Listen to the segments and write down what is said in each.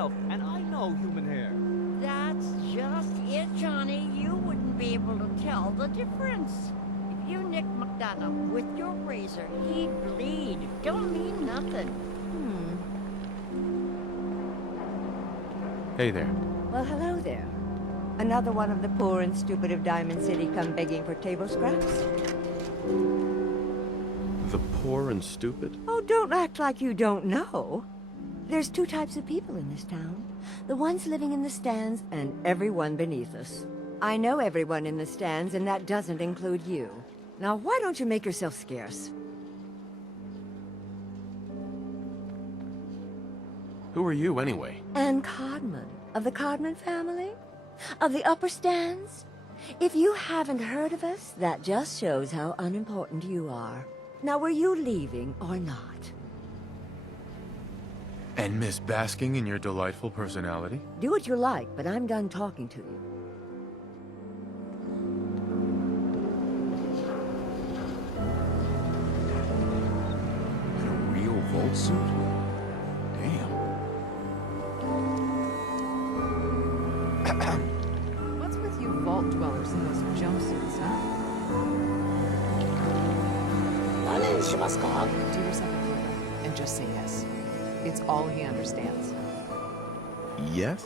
myself, and I know human hair. That's just it, Johnny. You wouldn't be able to tell the difference. If you nicked McDonough with your razor, he'd bleed. Don't mean nothing. Hey there. Well, hello there. Another one of the poor and stupid of Diamond City come begging for table scraps? The poor and stupid? Oh, don't act like you don't know. There's two types of people in this town. The ones living in the stands and everyone beneath us. I know everyone in the stands, and that doesn't include you. Now, why don't you make yourself scarce? Who are you, anyway? Anne Codman, of the Codman family? Of the upper stands? If you haven't heard of us, that just shows how unimportant you are. Now, were you leaving or not? And Miss basking in your delightful personality? Do what you like, but I'm done talking to you. In a real Vault suit? Damn. What's with you vault dwellers in those jumpsuits, huh? Do yourself a favor and just say yes. It's all he understands. Yes?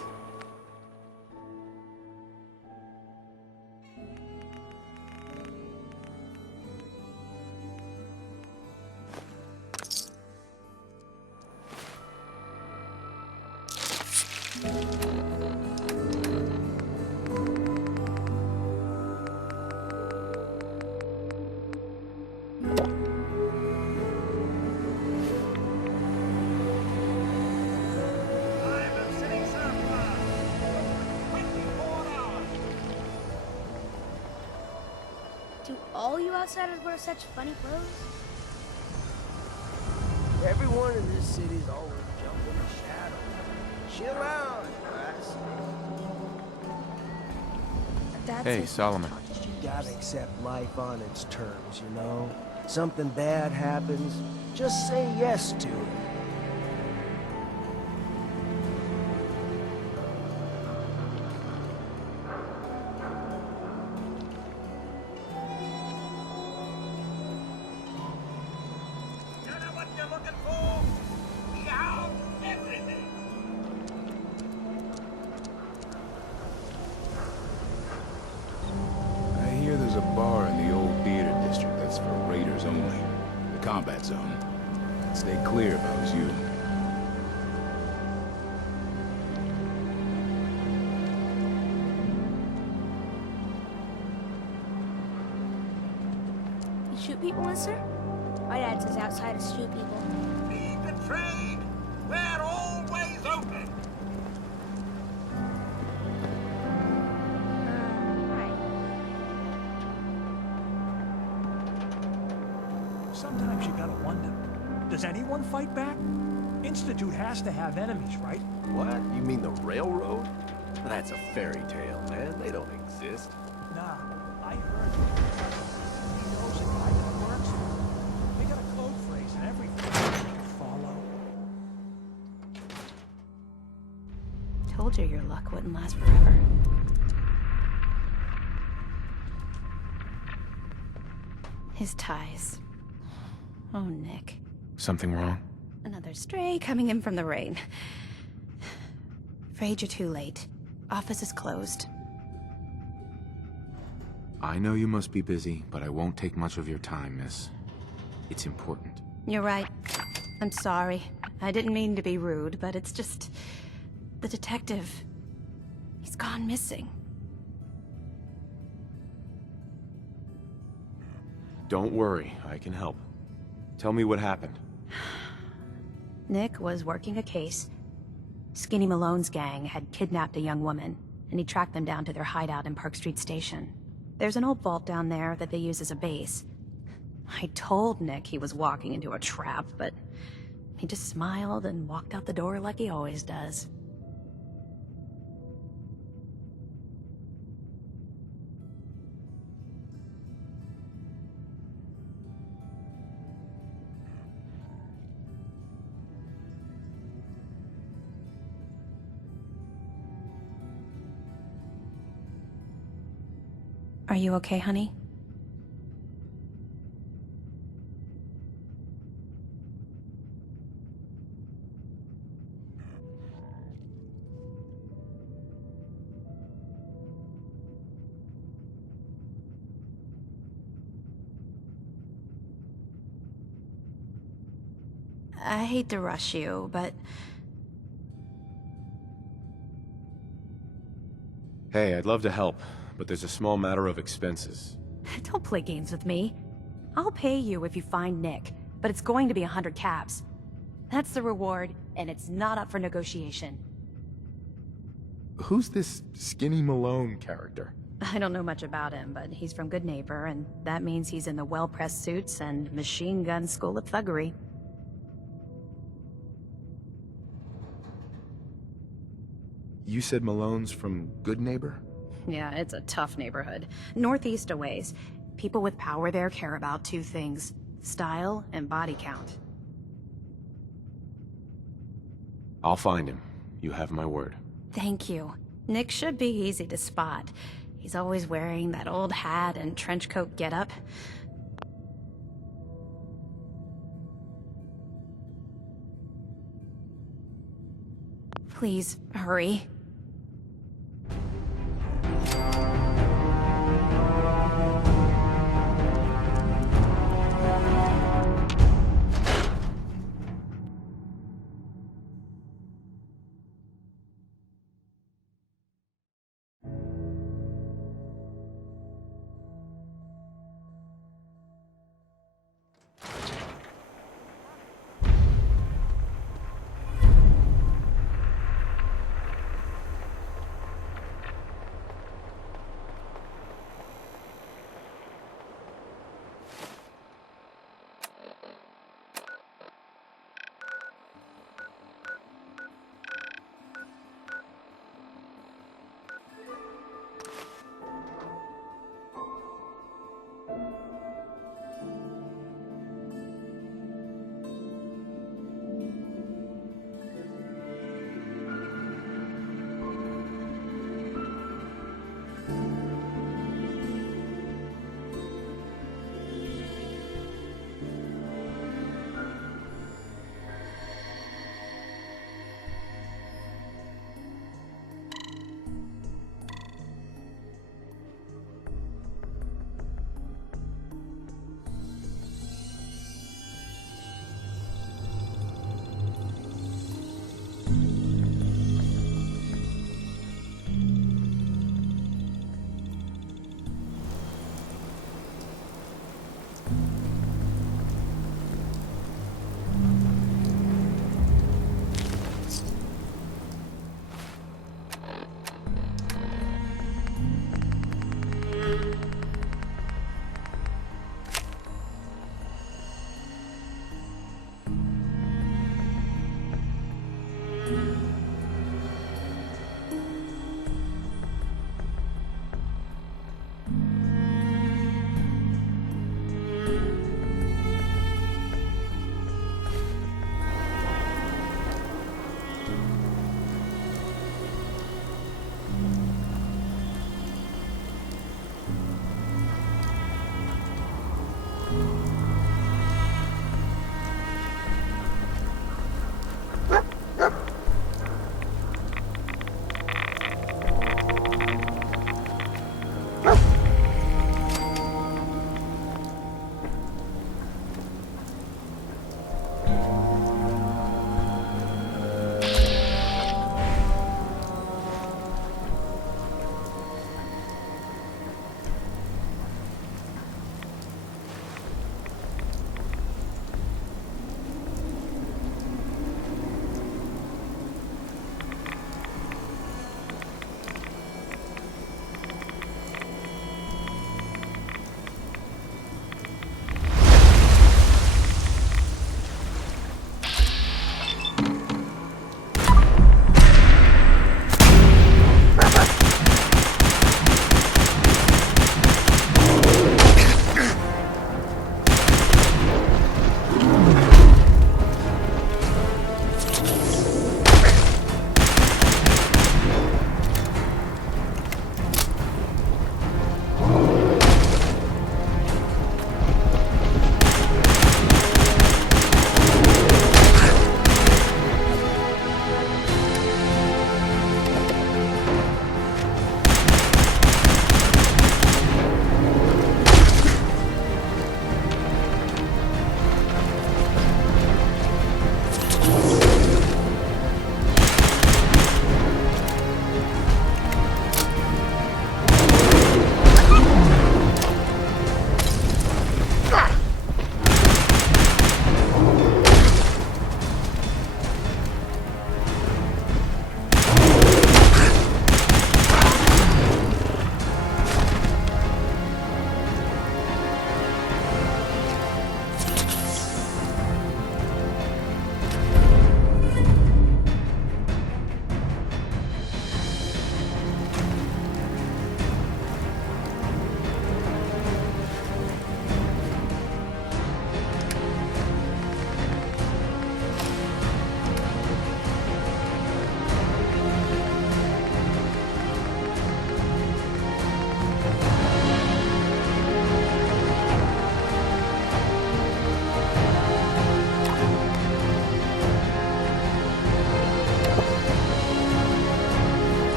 Do all you outsiders wear such funny clothes? Everyone in this city's always jumping in the shadows. Chill out, guys. That's Hey, Solomon. You gotta accept life on its terms, you know? Something bad happens, just say yes to it. I hear there's a bar in the old theater district that's for raiders only. The combat zone. Stay clear if I was you. You shoot people, mister? My dad says outsiders shoot people. Need the trade. We're always open. Right. Sometimes you gotta wonder, does anyone fight back? Institute has to have enemies, right? What? You mean the railroad? That's a fairy tale, man. They don't exist. Nah, I heard he knows a guy that works here. They got a code phrase and everything. Follow. Told you your luck wouldn't last forever. His ties. Oh, Nick. Something wrong? Another stray coming in from the rain. Afraid you're too late. Office is closed. I know you must be busy, but I won't take much of your time, miss. It's important. You're right. I'm sorry. I didn't mean to be rude, but it's just... the detective... he's gone missing. Don't worry, I can help. Tell me what happened. Nick was working a case. Skinny Malone's gang had kidnapped a young woman, and he tracked them down to their hideout in Park Street Station. There's an old vault down there that they use as a base. I told Nick he was walking into a trap, but he just smiled and walked out the door like he always does. Are you okay, honey? I hate to rush you, but Hey, I'd love to help, but there's a small matter of expenses. don't play games with me. I'll pay you if you find Nick, but it's going to be 100 caps. That's the reward, and it's not up for negotiation. Who's this Skinny Malone character? I don't know much about him, but he's from Good Neighbor, and that means he's in the well-pressed suits and machine gun school of thuggery. You said Malone's from Good Neighbor? Yeah, it's a tough neighborhood. Northeast a ways. People with power there care about two things: style and body count. I'll find him. You have my word. Thank you. Nick should be easy to spot. He's always wearing that old hat and trench coat getup. Please, hurry.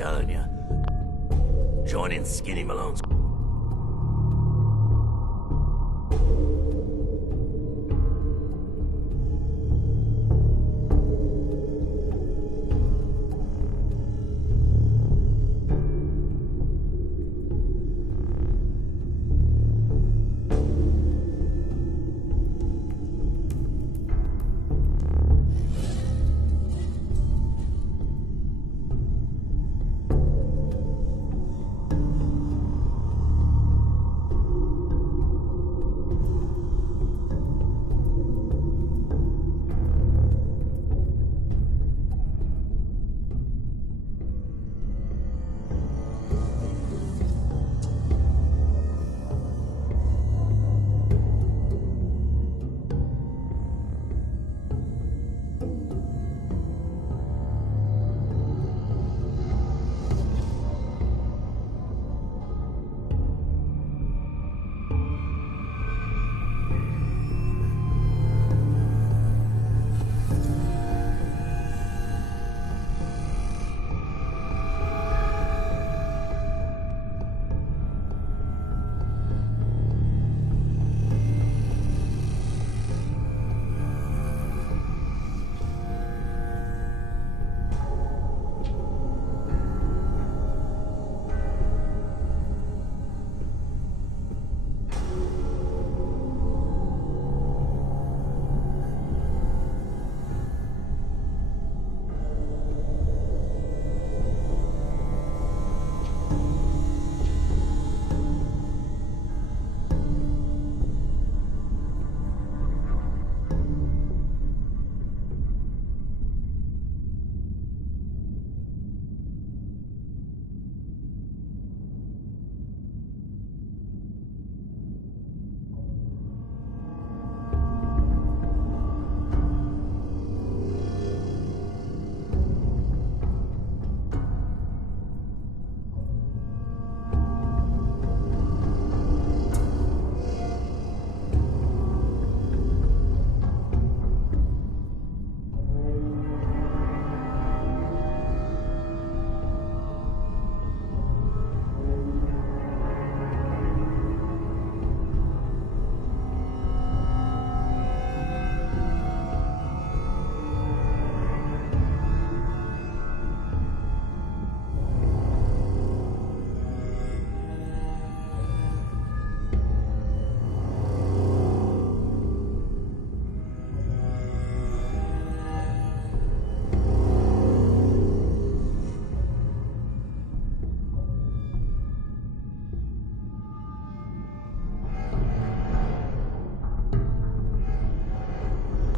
telling you. Joining Skinny Malone's.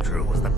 Drew was the...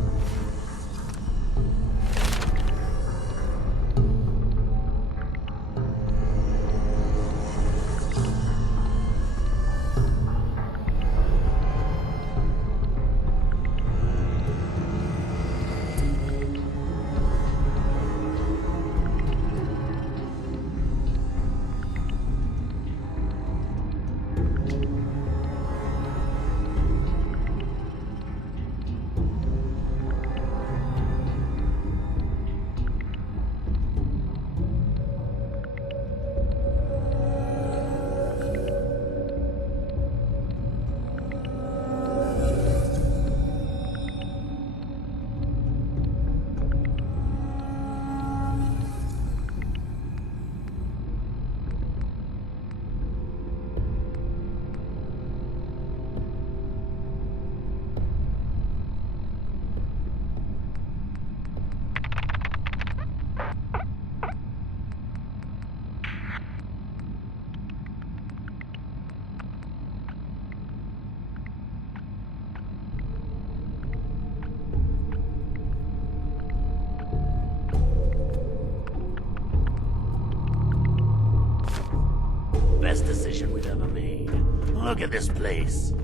Best decision we've ever made. Look at this place.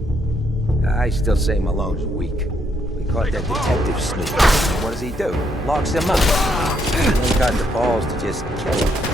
I still say Malone's weak. We caught that detective snoop. What does he do? Locks him up. He ain't got the balls to just kill him.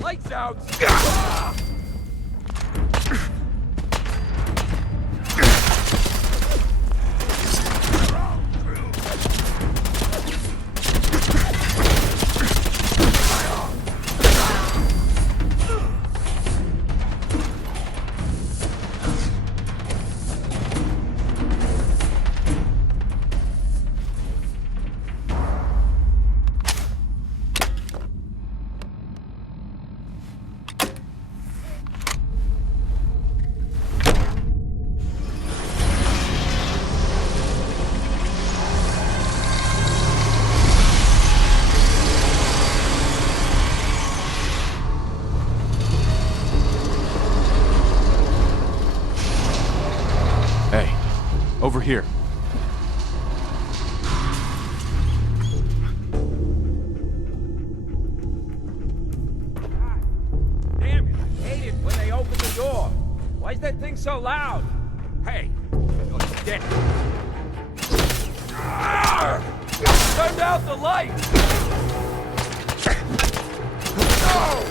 Lights out! Hey, over here. Damn it, I hate it when they open the door. Why is that thing so loud? Hey, you're dead. Turned out the light! No!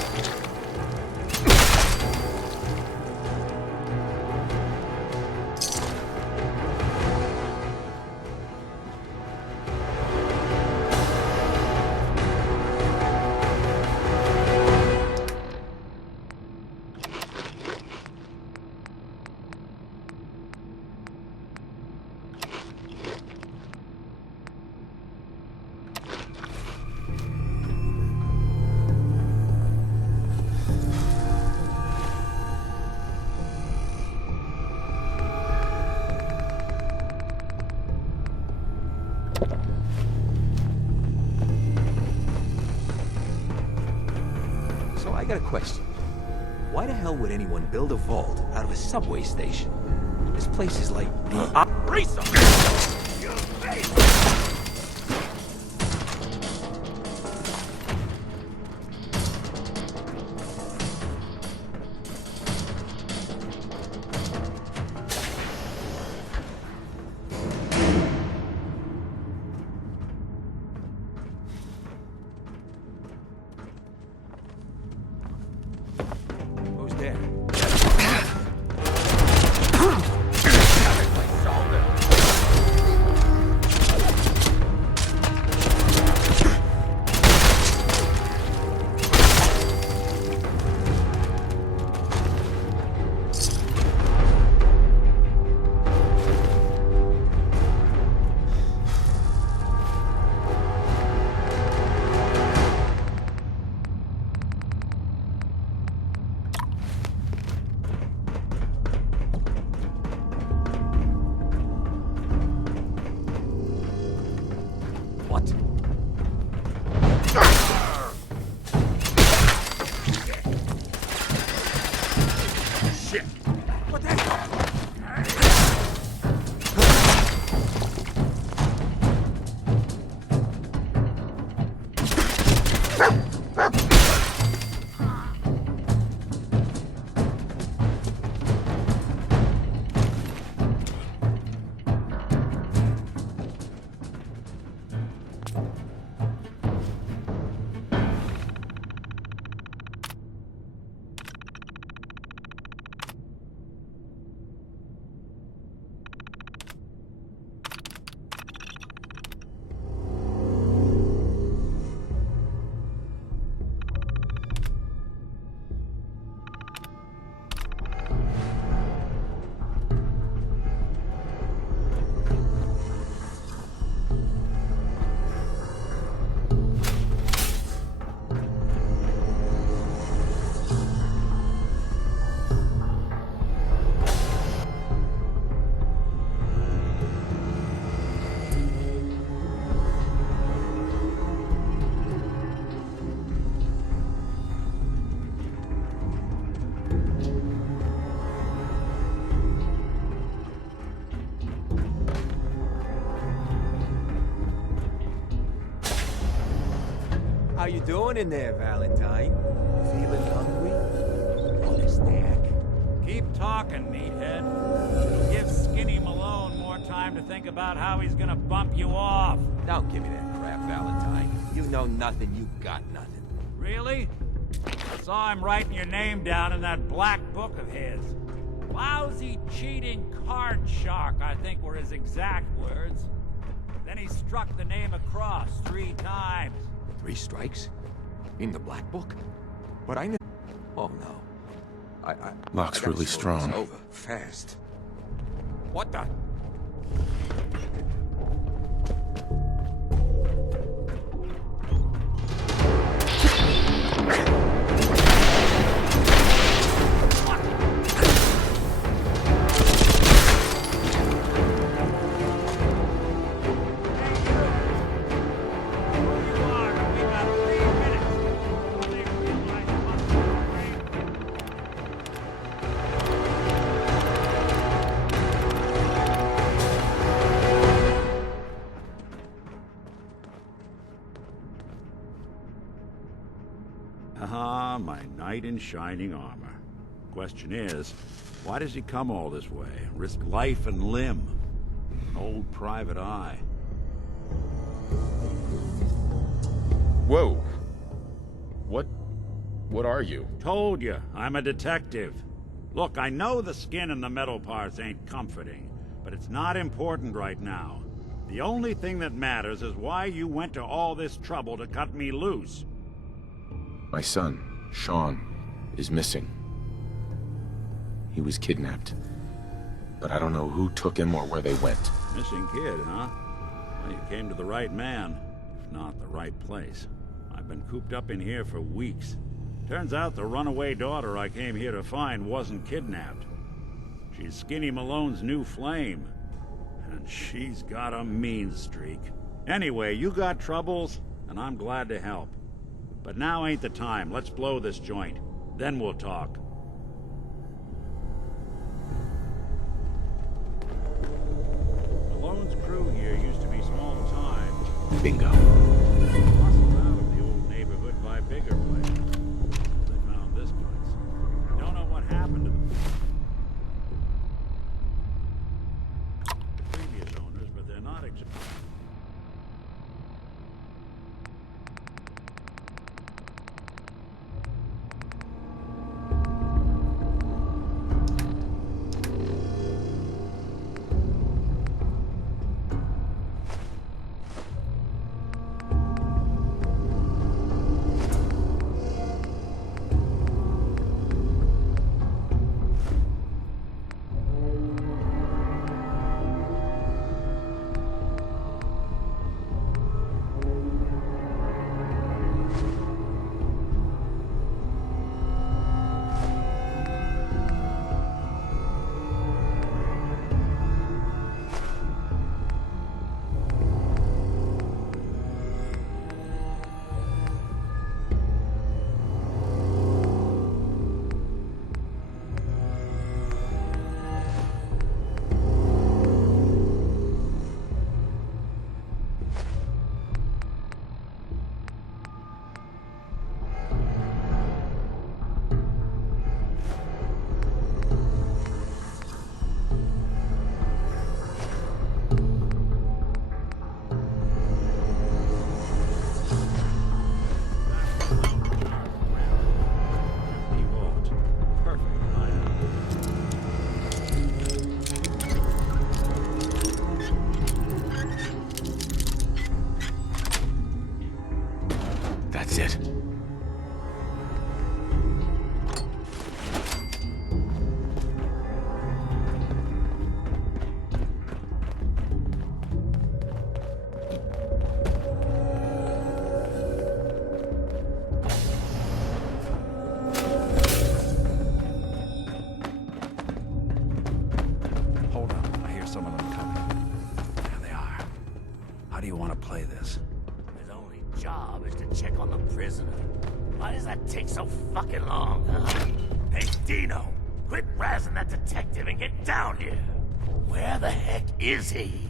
So I got a question. Why the hell would anyone build a vault out of a subway station? This place is like the Risa! Who's there? How you doing in there, Valentine? Feeling hungry? Honest, Nick. Keep talking, meathead. It'll give Skinny Malone more time to think about how he's gonna bump you off. Don't give me that crap, Valentine. You know nothing, you got nothing. Really? I saw him writing your name down in that black book of his. Lousy, cheating card shark, I think were his exact words. Then he struck the name across 3 times. 3 strikes? In the black book? But I know. Oh no. Locke's I gotta really slow this strong. Over fast. What the? Ah, my knight in shining armor. Question is, why does he come all this way? Risk life and limb? An old private eye. Whoa. What are you? Told you, I'm a detective. Look, I know the skin and the metal parts ain't comforting, but it's not important right now. The only thing that matters is why you went to all this trouble to cut me loose. My son, Sean, is missing. He was kidnapped. But I don't know who took him or where they went. Missing kid, huh? Well, you came to the right man, if not the right place. I've been cooped up in here for weeks. Turns out the runaway daughter I came here to find wasn't kidnapped. She's Skinny Malone's new flame. And she's got a mean streak. Anyway, you got troubles, and I'm glad to help. But now ain't the time. Let's blow this joint. Then we'll talk. Malone's crew here used to be small time. Bingo. Hustled out of the old neighborhood by bigger places. They found this place. Don't know what happened to the previous owners, but they're not exactly. That's it. Hold on, I hear some of them coming. There they are. How do you want to play this? His only job is to check on the prisoner. Why does that take so fucking long, huh? Hey, Dino, quit razzing that detective and get down here. Where the heck is he?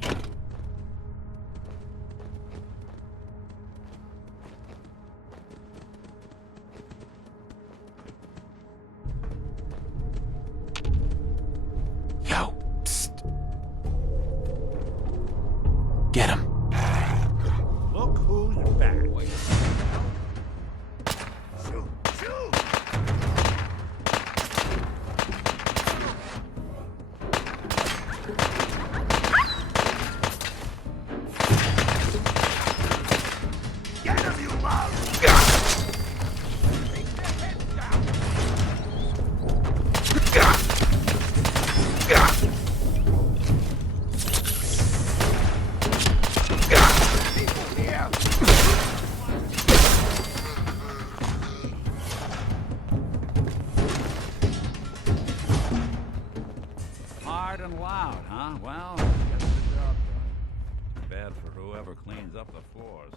and loud, huh? Well, gets the job done. Bad for whoever cleans up the floors.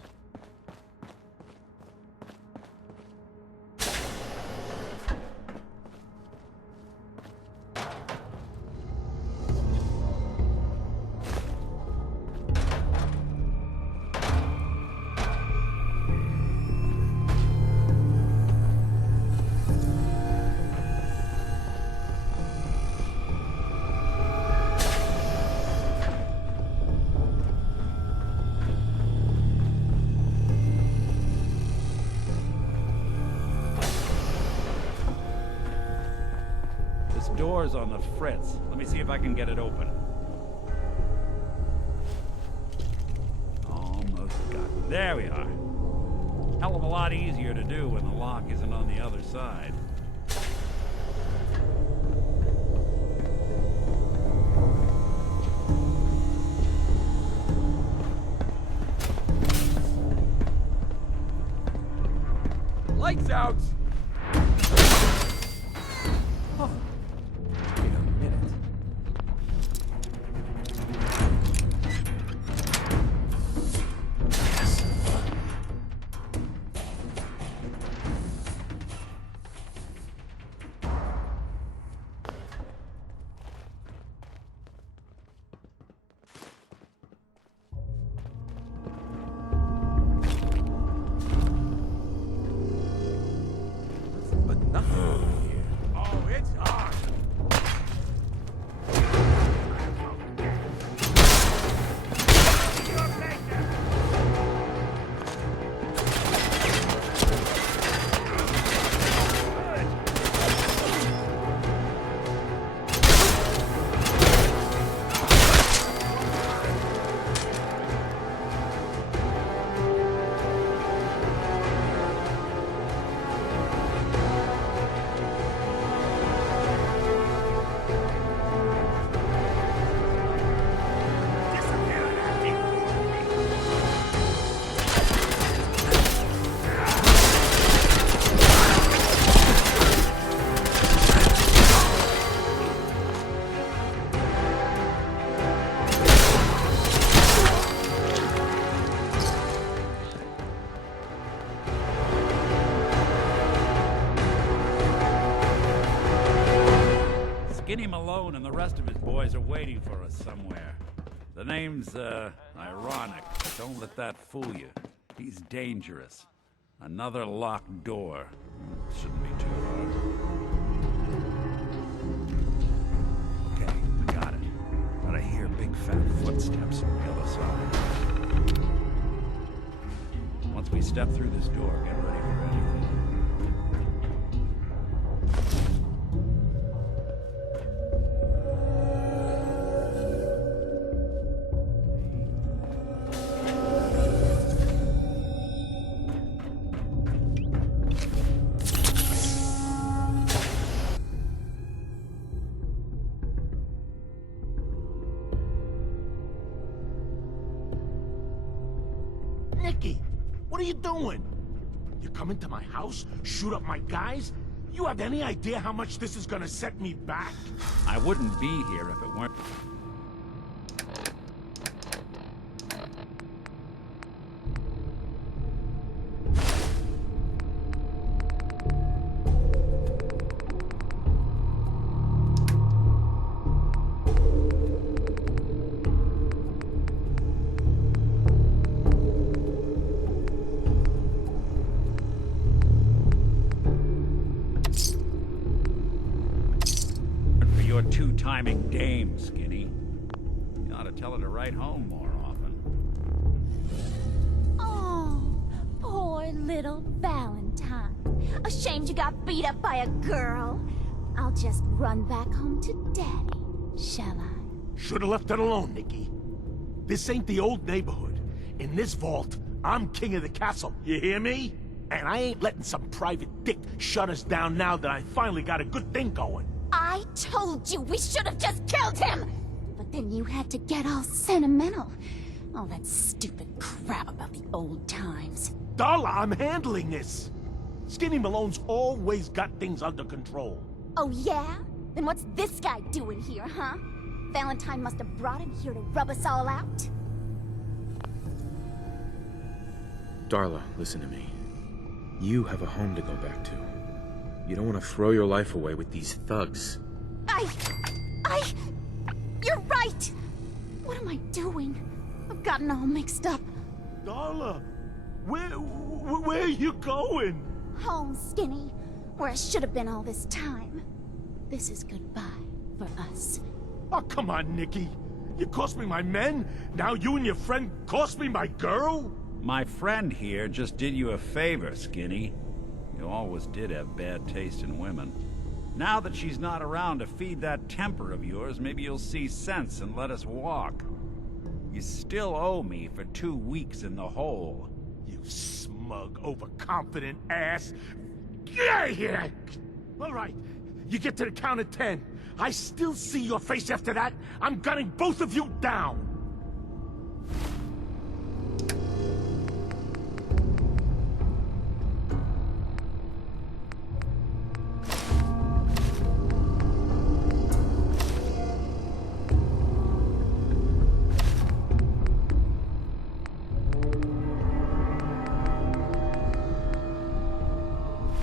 Door's on the fritz. Let me see if I can get it open. Almost got it. There we are. Hell of a lot easier to do when the lock isn't on the other side. Lights out! Skinny Malone and the rest of his boys are waiting for us somewhere. The name's, ironic, but don't let that fool you. He's dangerous. Another locked door. Shouldn't be too hard. Okay, I got it. But I hear big fat footsteps on the other side. Once we step through this door, get ready for anything. Nicky, what are you doing? You come into my house, shoot up my guys? You have any idea how much this is gonna set me back? I wouldn't be here if it weren't... Your two-timing dame, Skinny. You ought to tell her to write home more often. Oh, poor little Valentine. Ashamed you got beat up by a girl. I'll just run back home to Daddy, shall I? Should've left it alone, Nicky. This ain't the old neighborhood. In this vault, I'm king of the castle, you hear me? And I ain't letting some private dick shut us down now that I finally got a good thing going. I told you we should have just killed him! But then you had to get all sentimental. All that stupid crap about the old times. Darla, I'm handling this. Skinny Malone's always got things under control. Oh yeah? Then what's this guy doing here, huh? Valentine must have brought him here to rub us all out. Darla, listen to me. You have a home to go back to. You don't want to throw your life away with these thugs. You're right! What am I doing? I've gotten all mixed up. Darla, where are you going? Home, Skinny, where I should have been all this time. This is goodbye for us. Oh, come on, Nikki. You cost me my men, now you and your friend cost me my girl? My friend here just did you a favor, Skinny. You always did have bad taste in women. Now that she's not around to feed that temper of yours, maybe you'll see sense and let us walk. You still owe me for 2 weeks in the hole. You smug, overconfident ass. Get out of here! All right, you get to the count of 10. I still see your face after that. I'm gunning both of you down.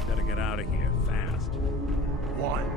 Gotta get out of here fast. 1,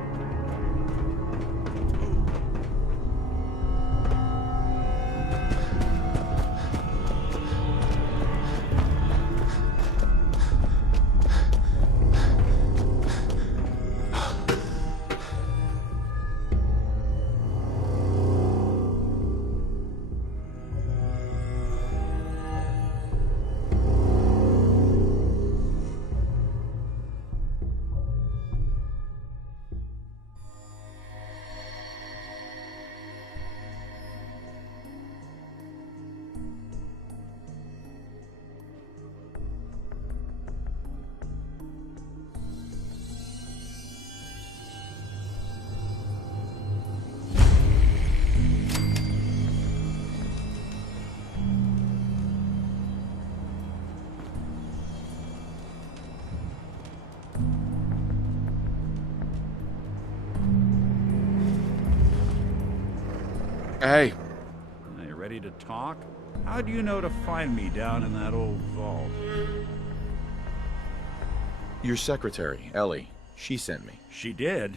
Hey. Are you ready to talk? How do you know to find me down in that old vault? Your secretary, Ellie. She sent me. She did?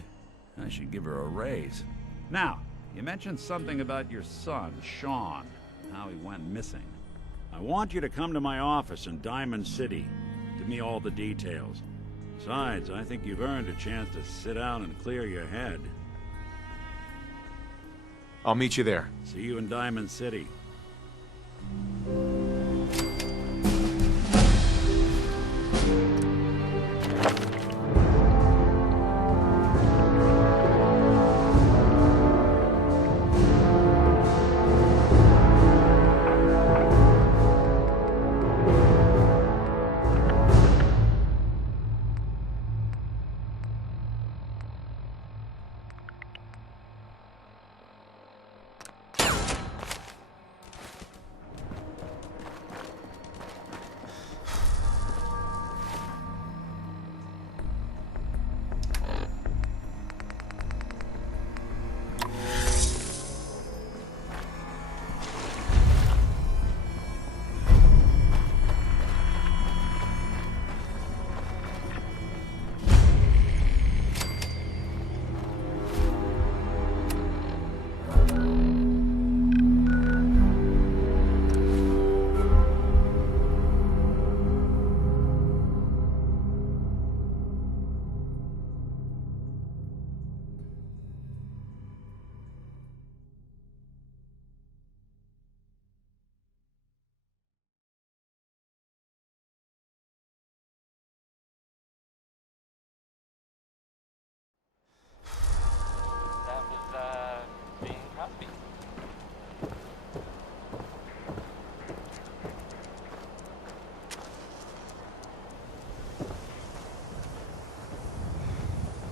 I should give her a raise. Now, you mentioned something about your son, Sean, and how he went missing. I want you to come to my office in Diamond City. Give me all the details. Besides, I think you've earned a chance to sit down and clear your head. I'll meet you there. See you in Diamond City.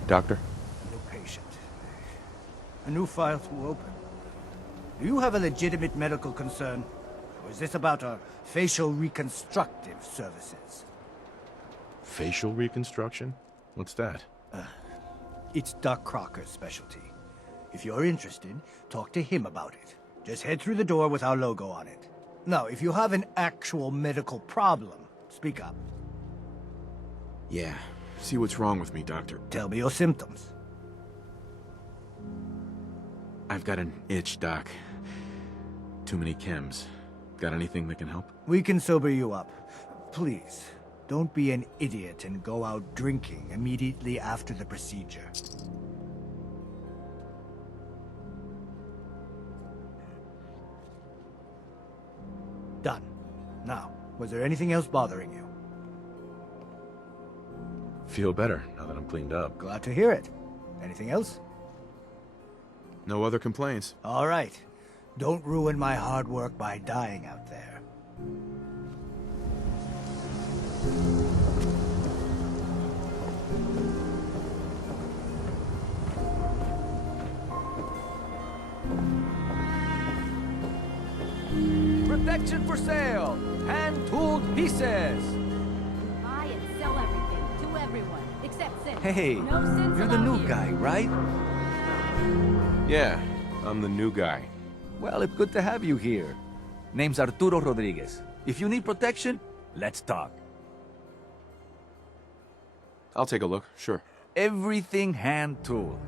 Doctor? New patient. A new file to open. Do you have a legitimate medical concern? Or is this about our facial reconstructive services? Facial reconstruction? What's that? It's Doc Crocker's specialty. If you're interested, talk to him about it. Just head through the door with our logo on it. Now, if you have an actual medical problem, speak up. Yeah. See what's wrong with me, Doctor. Tell me your symptoms. I've got an itch, Doc. Too many chems. Got anything that can help? We can sober you up. Please, don't be an idiot and go out drinking immediately after the procedure. Done. Now, was there anything else bothering you? Feel better now that I'm cleaned up. Glad to hear it. Anything else? No other complaints. All right. Don't ruin my hard work by dying out there. Protection for sale! Hand-tooled pieces! Buy and sell everything to everyone, except Sin. Hey, no sins you're the allowed new here. guy, right? Yeah, I'm the new guy. Well, it's good to have you here. Name's Arturo Rodriguez. If you need protection, let's talk. I'll take a look, sure. Everything hand-tooled.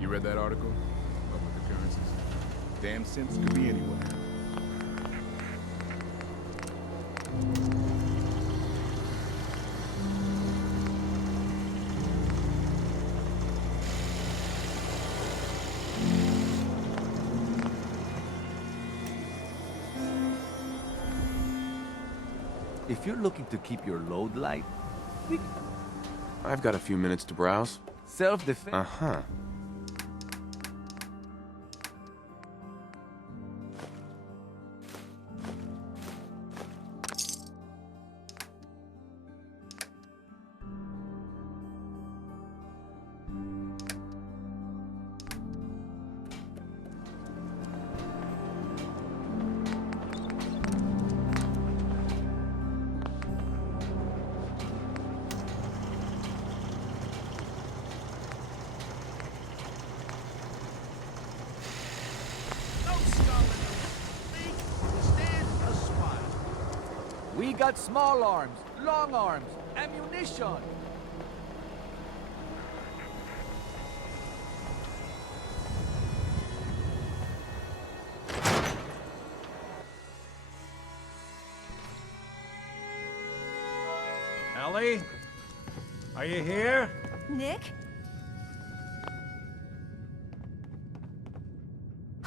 You read that article? About the currencies? Damn sense could be anywhere. If you're looking to keep your load light, I've got a few minutes to browse. self-defense. Uh-huh. We got small arms, long arms, ammunition. Ellie? Are you here? Nick?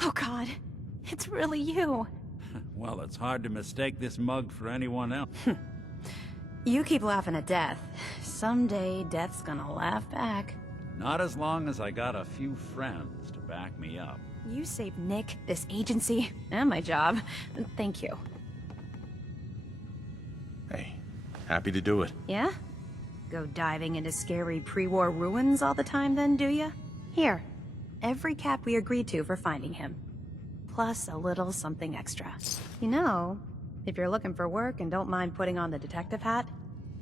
Oh God, it's really you. Well, it's hard to mistake this mug for anyone else. You keep laughing at death. Someday, death's gonna laugh back. Not as long as I got a few friends to back me up. You saved Nick, this agency, and my job. Thank you. Hey, happy to do it. Yeah? Go diving into scary pre-war ruins all the time then, do ya? Here, every cap we agreed to for finding him. Plus a little something extra. You know, if you're looking for work and don't mind putting on the detective hat,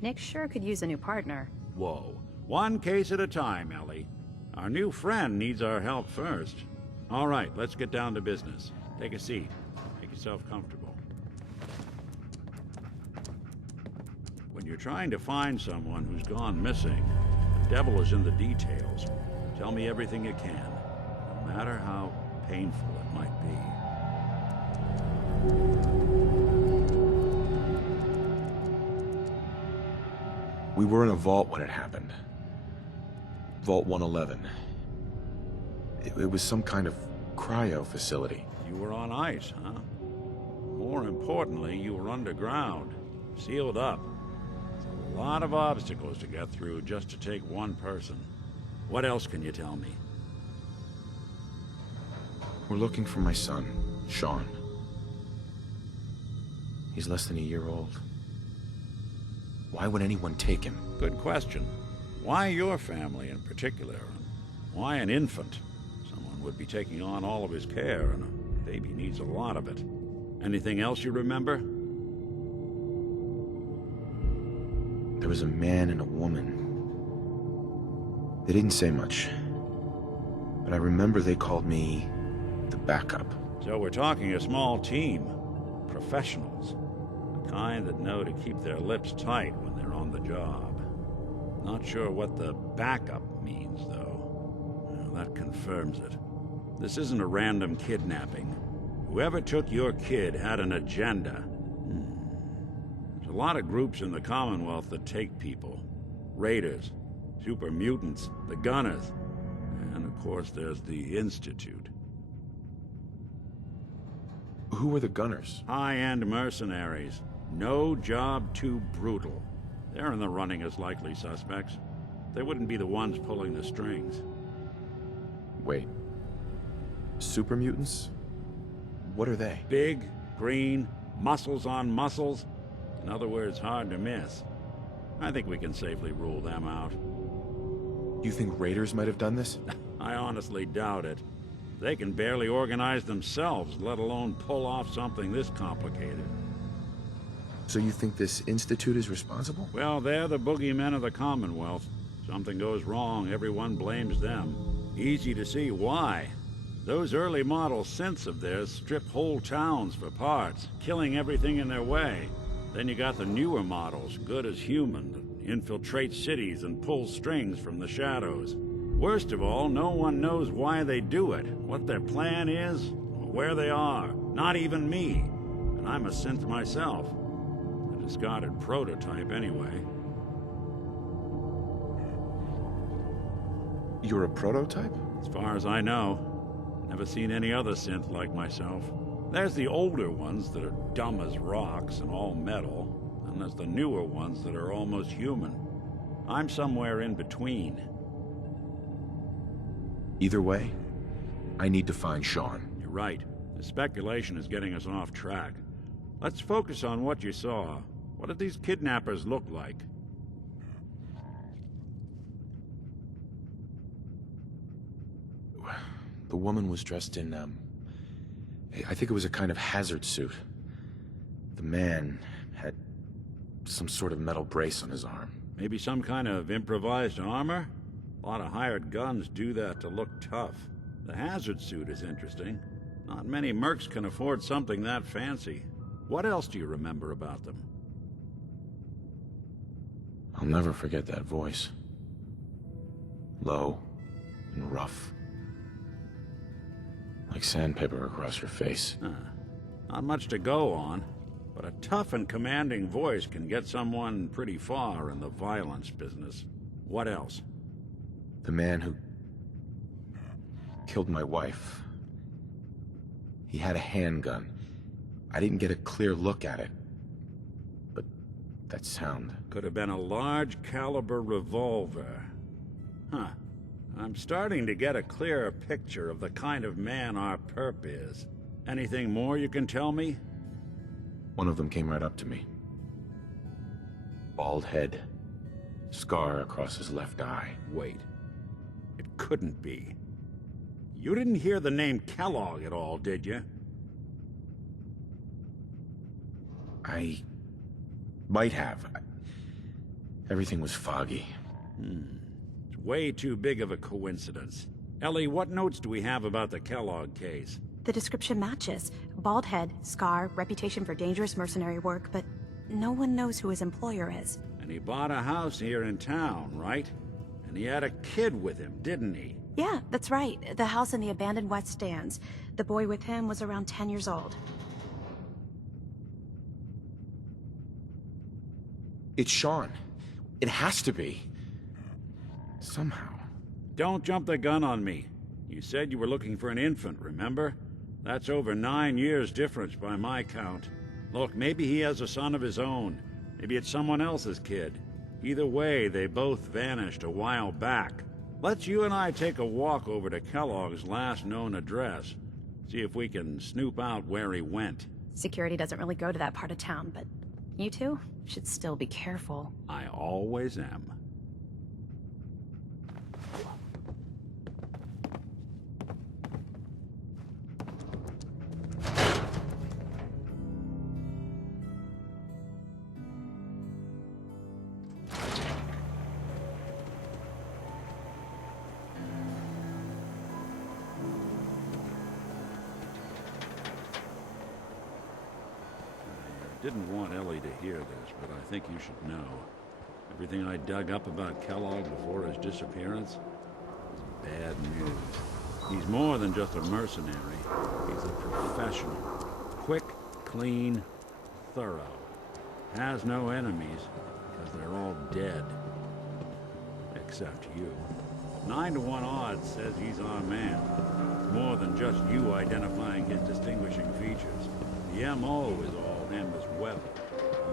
Nick sure could use a new partner. Whoa. One case at a time, Ellie. Our new friend needs our help first. All right, let's get down to business. Take a seat. Make yourself comfortable. When you're trying to find someone who's gone missing, the devil is in the details. Tell me everything you can, no matter how painful it might be. We were in a vault when it happened. Vault 111. It was some kind of cryo facility. You were on ice, huh? More importantly, you were underground, sealed up. It's a lot of obstacles to get through just to take one person. What else can you tell me? We're looking for my son, Sean. He's less than a year old. Why would anyone take him? Good question. Why your family in particular? Why an infant? Someone would be taking on all of his care, and a baby needs a lot of it. Anything else you remember? There was a man and a woman. They didn't say much. But I remember they called me the backup. So we're talking a small team. Professionals. The kind that know to keep their lips tight when they're on the job. Not sure what the backup means, though. Well, that confirms it. This isn't a random kidnapping. Whoever took your kid had an agenda. There's a lot of groups in the Commonwealth that take people. Raiders, super mutants, the Gunners, and of course there's the Institute. Who were the Gunners? High-end mercenaries. No job too brutal. They're in the running as likely suspects. They wouldn't be the ones pulling the strings. Wait. Super mutants? What are they? Big, green, muscles on muscles. In other words, hard to miss. I think we can safely rule them out. You think raiders might have done this? I honestly doubt it. They can barely organize themselves, let alone pull off something this complicated. So you think this Institute is responsible? Well, they're the boogeymen of the Commonwealth. Something goes wrong, everyone blames them. Easy to see why. Those early model synths of theirs strip whole towns for parts, killing everything in their way. Then you got the newer models, good as human, that infiltrate cities and pull strings from the shadows. Worst of all, no one knows why they do it, what their plan is, or where they are. Not even me. And I'm a synth myself. A discarded prototype, anyway. You're a prototype? As far as I know. Never seen any other synth like myself. There's the older ones that are dumb as rocks and all metal, and there's the newer ones that are almost human. I'm somewhere in between. Either way, I need to find Sean. You're right. The speculation is getting us off track. Let's focus on what you saw. What did these kidnappers look like? The woman was dressed in, I think it was a kind of hazard suit. The man had some sort of metal brace on his arm. Maybe some kind of improvised armor? A lot of hired guns do that to look tough. The hazard suit is interesting. Not many mercs can afford something that fancy. What else do you remember about them? I'll never forget that voice. Low and rough. Like sandpaper across your face. Not much to go on, but a tough and commanding voice can get someone pretty far in the violence business. What else? The man who killed my wife. He had a handgun. I didn't get a clear look at it. But that sound... Could have been a large caliber revolver. Huh. I'm starting to get a clearer picture of the kind of man our perp is. Anything more you can tell me? One of them came right up to me. Bald head. Scar across his left eye. Wait. It couldn't be. You didn't hear the name Kellogg at all, did you? I might have. Everything was foggy. It's way too big of a coincidence. Ellie, what notes do we have about the Kellogg case? The description matches. Bald head, scar, reputation for dangerous mercenary work, but no one knows who his employer is. And he bought a house here in town, right? And he had a kid with him, didn't he? Yeah, that's right. The house in the abandoned West Stands. The boy with him was around 10 years old. It's Sean. It has to be. Somehow. Don't jump the gun on me. You said you were looking for an infant, remember? That's over 9 years difference by my count. Look, maybe he has a son of his own. Maybe it's someone else's kid. Either way, they both vanished a while back. Let's you and I take a walk over to Kellogg's last known address. See if we can snoop out where he went. Security doesn't really go to that part of town, but you two should still be careful. I always am. Didn't want Ellie to hear this, but I think you should know. Everything I dug up about Kellogg before his disappearance is bad news. He's more than just a mercenary. He's a professional. Quick, clean, thorough. Has no enemies, because they're all dead. Except you. 9 to 1 odds says he's our man. It's more than just you identifying his distinguishing features. The M.O. is all him as well.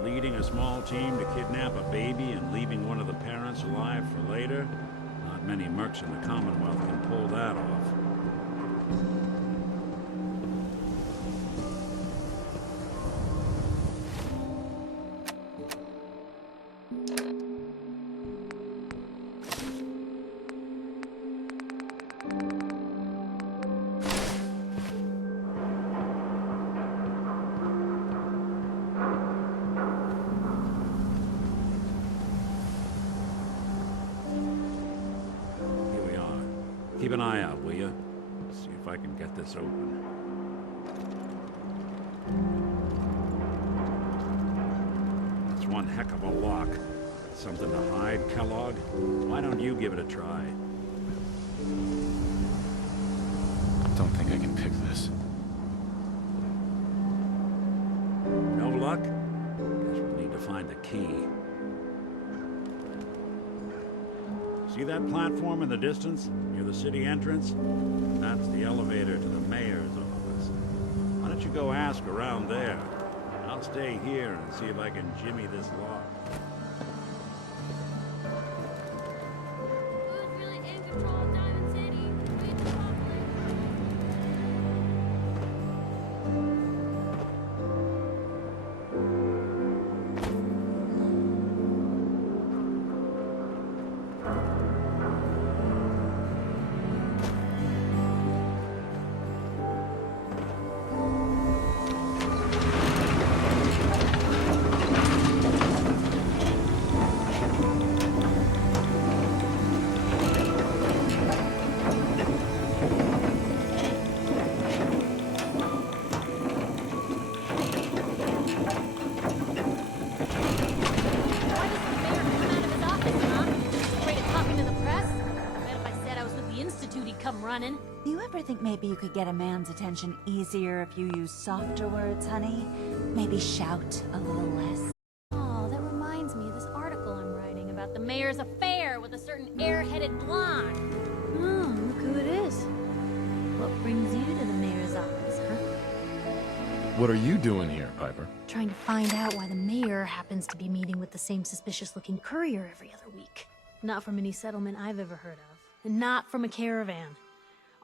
Leading a small team to kidnap a baby and leaving one of the parents alive for later? Not many mercs in the Commonwealth can pull that off. Keep an eye out, will you? See if I can get this open. That's one heck of a lock. Something to hide, Kellogg? Why don't you give it a try? Don't think I can pick this. find the key. See that platform in the distance, near the city entrance? That's the elevator to the mayor's office. Why don't you go ask around there? I'll stay here and see if I can jimmy this lock. Who's really in control of Diamond City? We the public. Running. Do you ever think maybe you could get a man's attention easier if you use softer words, honey? Maybe shout a little less. Oh, that reminds me of this article I'm writing about the mayor's affair with a certain airheaded blonde. Oh, look who it is. What brings you to the mayor's office, huh? What are you doing here, Piper? Trying to find out why the mayor happens to be meeting with the same suspicious-looking courier every other week. Not from any settlement I've ever heard of. And not from a caravan.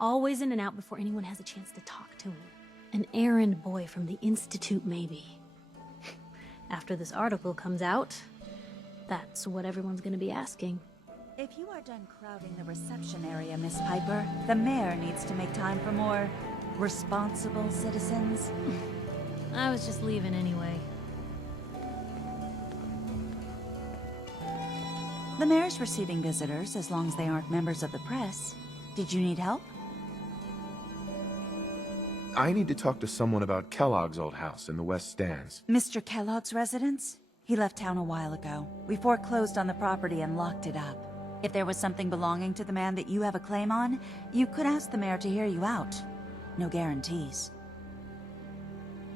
Always in and out before anyone has a chance to talk to him. An errand boy from the Institute, maybe. After this article comes out, that's what everyone's gonna be asking. If you are done crowding the reception area, Miss Piper, the mayor needs to make time for more responsible citizens. I was just leaving anyway. The mayor's receiving visitors as long as they aren't members of the press. Did you need help? I need to talk to someone about Kellogg's old house in the West Stands. Mr. Kellogg's residence? He left town a while ago. We foreclosed on the property and locked it up. If there was something belonging to the man that you have a claim on, you could ask the mayor to hear you out. No guarantees.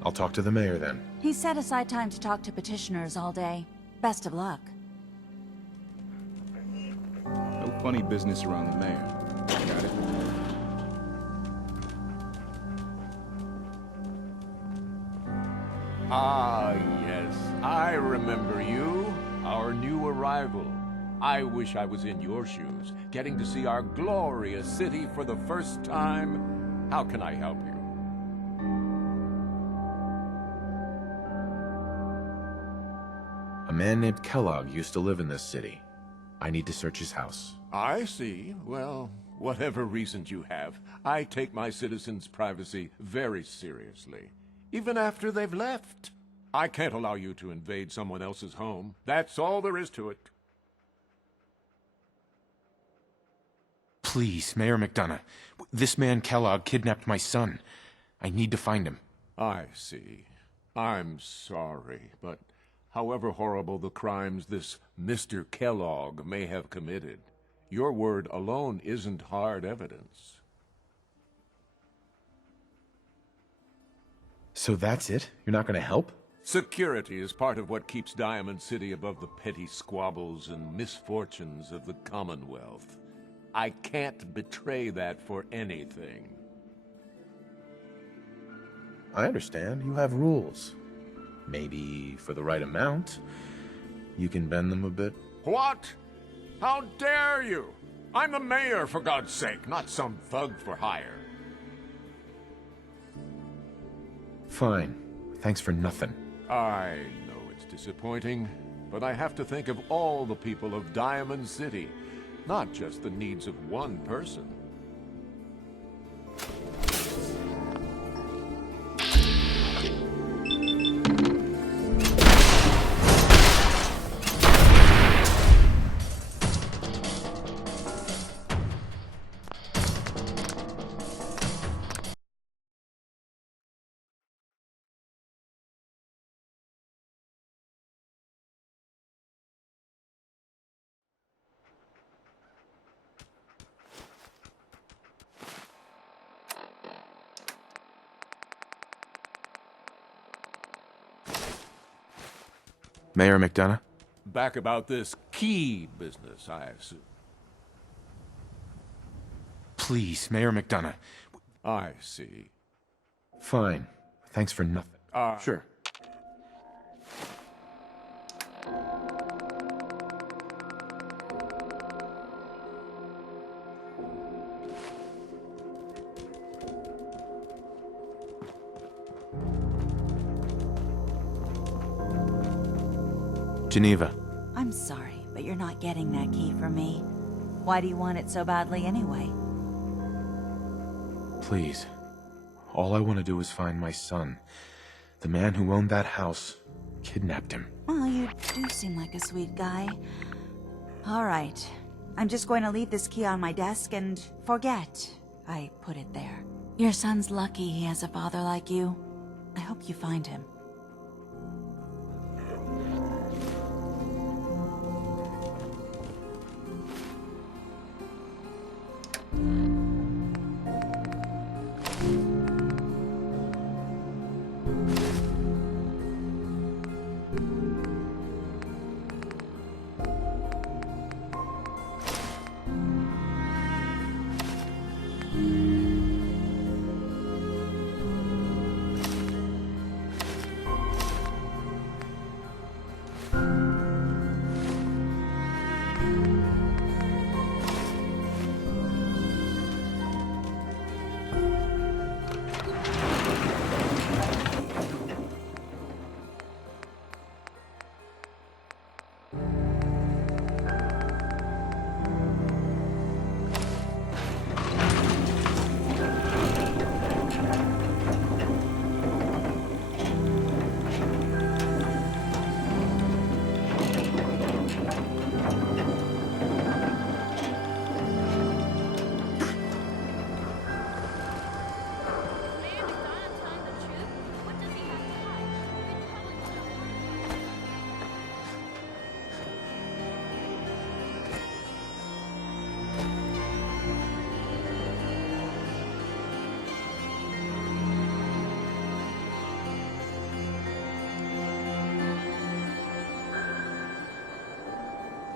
I'll talk to the mayor then. He set aside time to talk to petitioners all day. Best of luck. No funny business around the mayor. Got it? Ah, yes. I remember you. Our new arrival. I wish I was in your shoes, getting to see our glorious city for the first time. How can I help you? A man named Kellogg used to live in this city. I need to search his house. I see. Well, whatever reasons you have, I take my citizens' privacy very seriously. Even after they've left. I can't allow you to invade someone else's home. That's all there is to it. Please, Mayor McDonough. This man Kellogg kidnapped my son. I need to find him. I see. I'm sorry, but however horrible the crimes this Mr. Kellogg may have committed, your word alone isn't hard evidence. So that's it? You're not going to help? Security is part of what keeps Diamond City above the petty squabbles and misfortunes of the Commonwealth. I can't betray that for anything. I understand. You have rules. Maybe for the right amount, you can bend them a bit. What? How dare you? I'm the mayor, for God's sake, not some thug for hire. Fine. Thanks for nothing. I know it's disappointing, but I have to think of all the people of Diamond City, not just the needs of one person. Mayor McDonough? Back about this key business, I assume. Please, Mayor McDonough. I see. Fine. Thanks for nothing. Sure. Geneva. I'm sorry, but you're not getting that key from me. Why do you want it so badly anyway? Please. All I want to do is find my son. The man who owned that house kidnapped him. Well, you do seem like a sweet guy. All right. I'm just going to leave this key on my desk and forget I put it there. Your son's lucky he has a father like you. I hope you find him.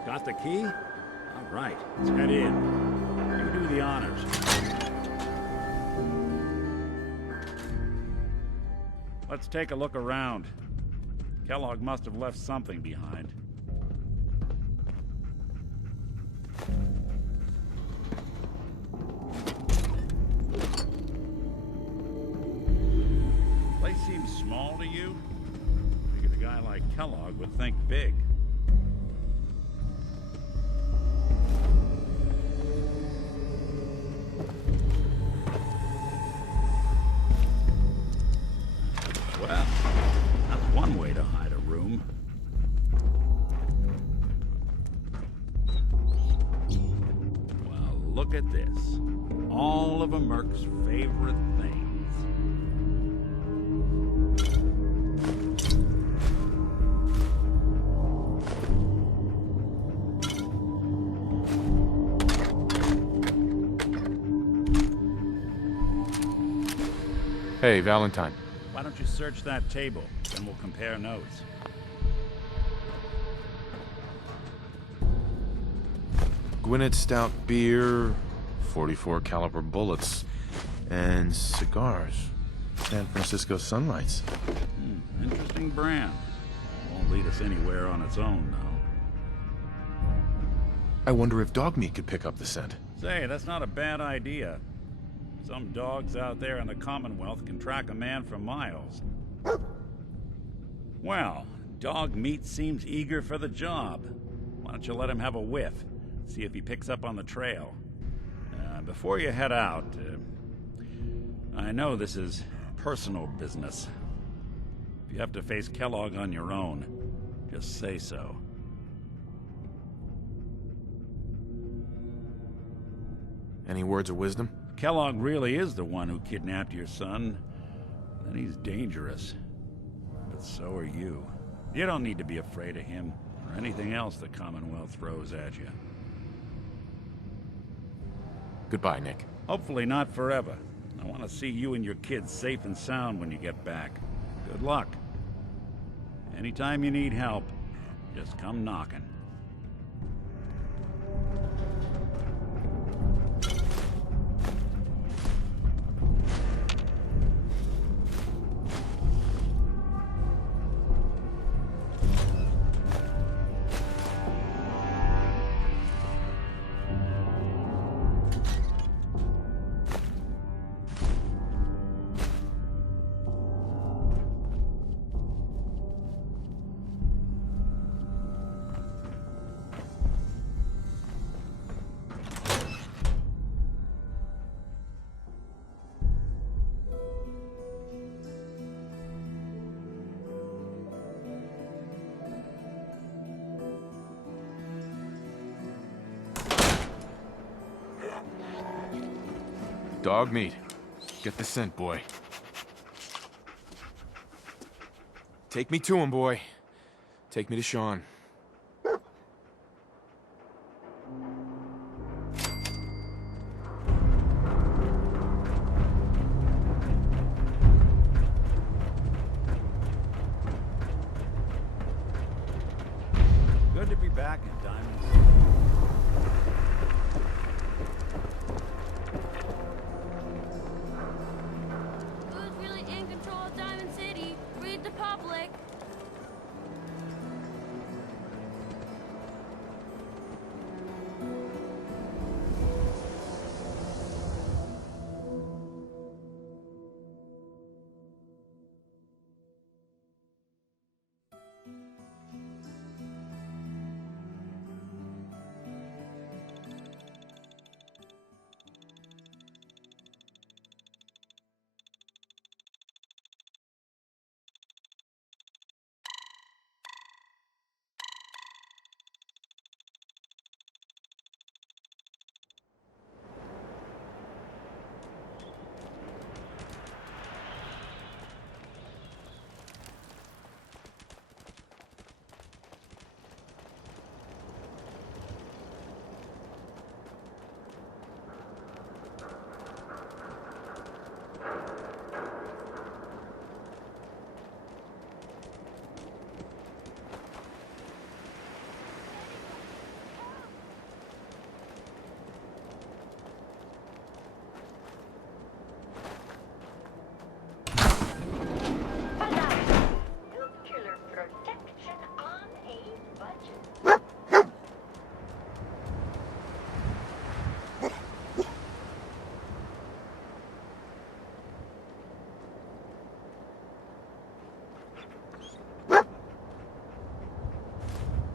Got the key? All right, let's head in. You do the honors. Let's take a look around. Kellogg must have left something behind. Place seems small to you? Figured a guy like Kellogg would think big. Well, that's one way to hide a room. Well, look at this. All of a Merc's favorite things. Hey, Valentine. Why don't you search that table, then we'll compare notes. Gwinnett Stout beer, 44 caliber bullets, and cigars. San Francisco Sunlights. Interesting brand. Won't lead us anywhere on its own, though. I wonder if dog meat could pick up the scent. Say, that's not a bad idea. Some dogs out there in the Commonwealth can track a man for miles. Well, dog meat seems eager for the job. Why don't you let him have a whiff? See if he picks up on the trail. Before you head out, I know this is personal business. If you have to face Kellogg on your own, just say so. Any words of wisdom? Kellogg really is the one who kidnapped your son, then he's dangerous. But so are you. You don't need to be afraid of him, or anything else the Commonwealth throws at you. Goodbye, Nick. Hopefully not forever. I want to see you and your kids safe and sound when you get back. Good luck. Anytime you need help, Just come knocking. Dog meat. Get the scent, boy. Take me to him, boy. Take me to Sean. Good to be back in Diamond. Who's really in control of Diamond City? Read the public.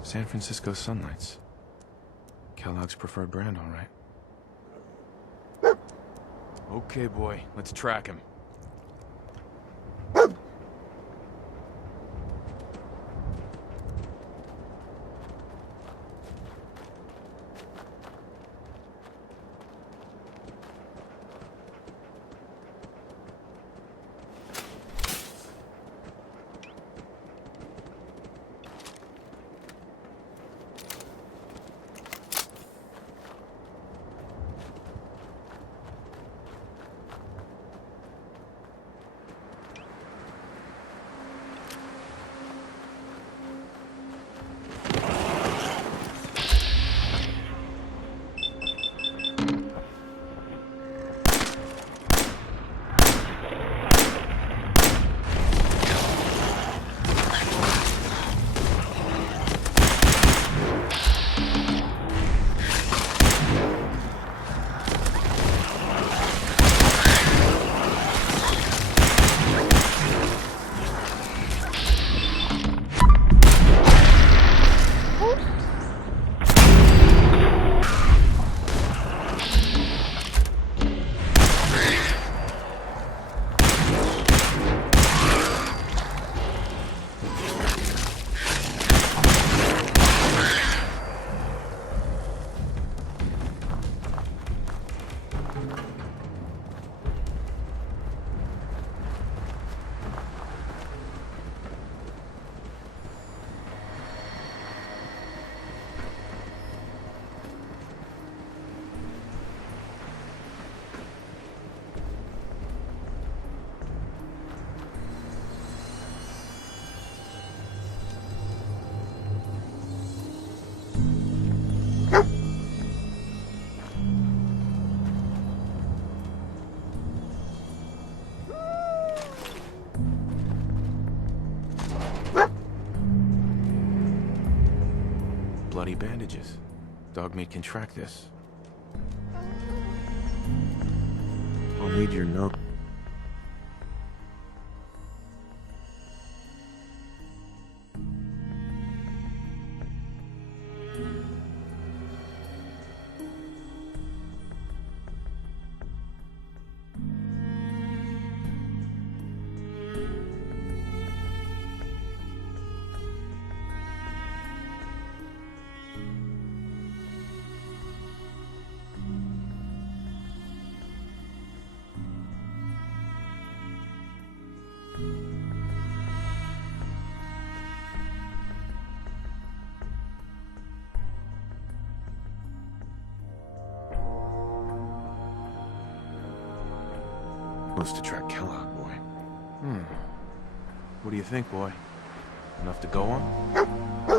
San Francisco Sunlights. Kellogg's preferred brand, all right. Okay, boy, let's track him. bloody bandages. Dogmeat can track this. I'll need your note. Close to track Kellogg, boy. What do you think, boy? Enough to go on?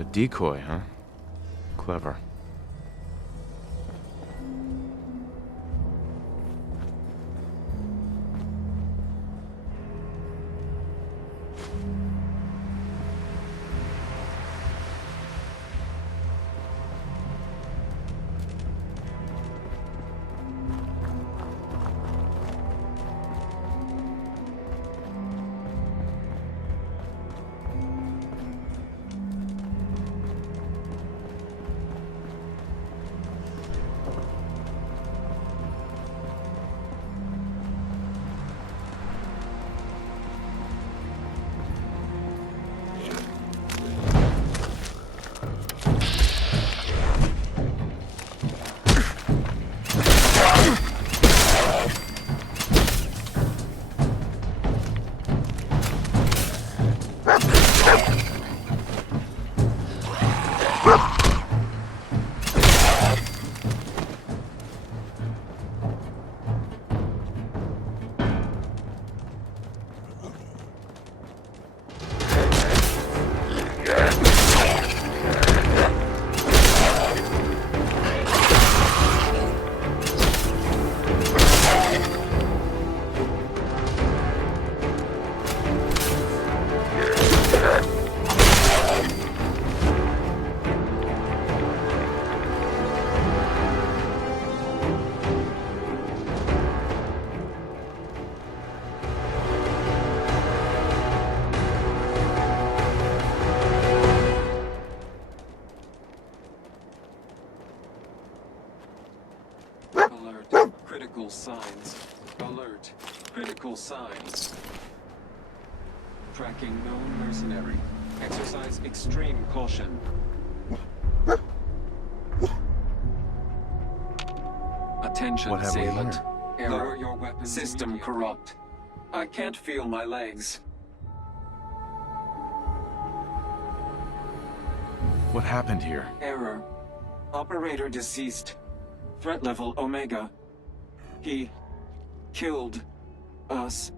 A decoy, huh? Clever. Critical signs. Alert. Critical signs. Tracking known mercenary. Exercise extreme caution. Attention, What have we assailant. here? Lower your weapon. System corrupt. I can't feel my legs. What happened here? Error. Operator deceased. Threat level Omega. He killed us.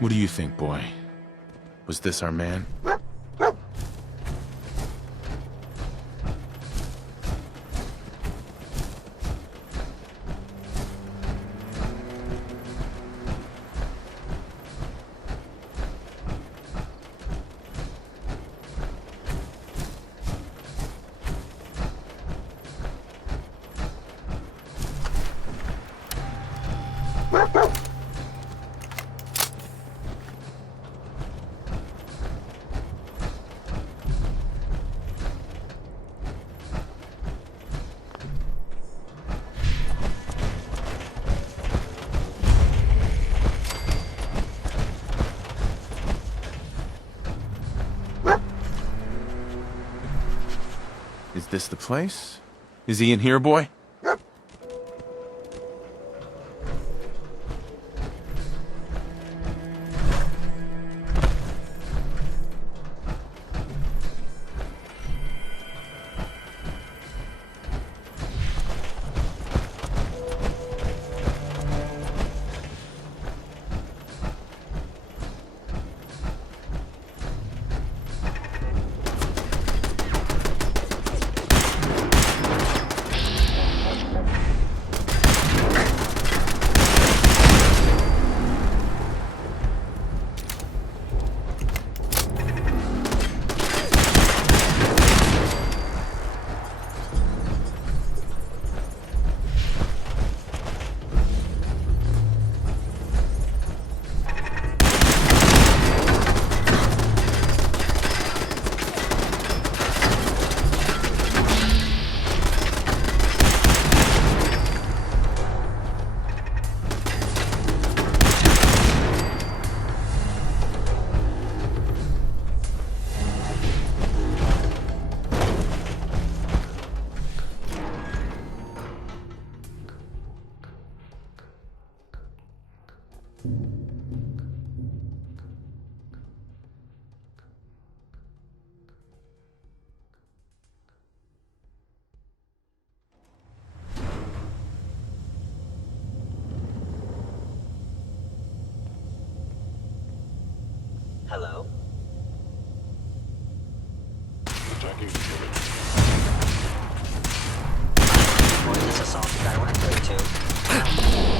What do you think, boy? Was this our man? Is this the place? Is he in here, boy? Hello? Or is this assault directly to...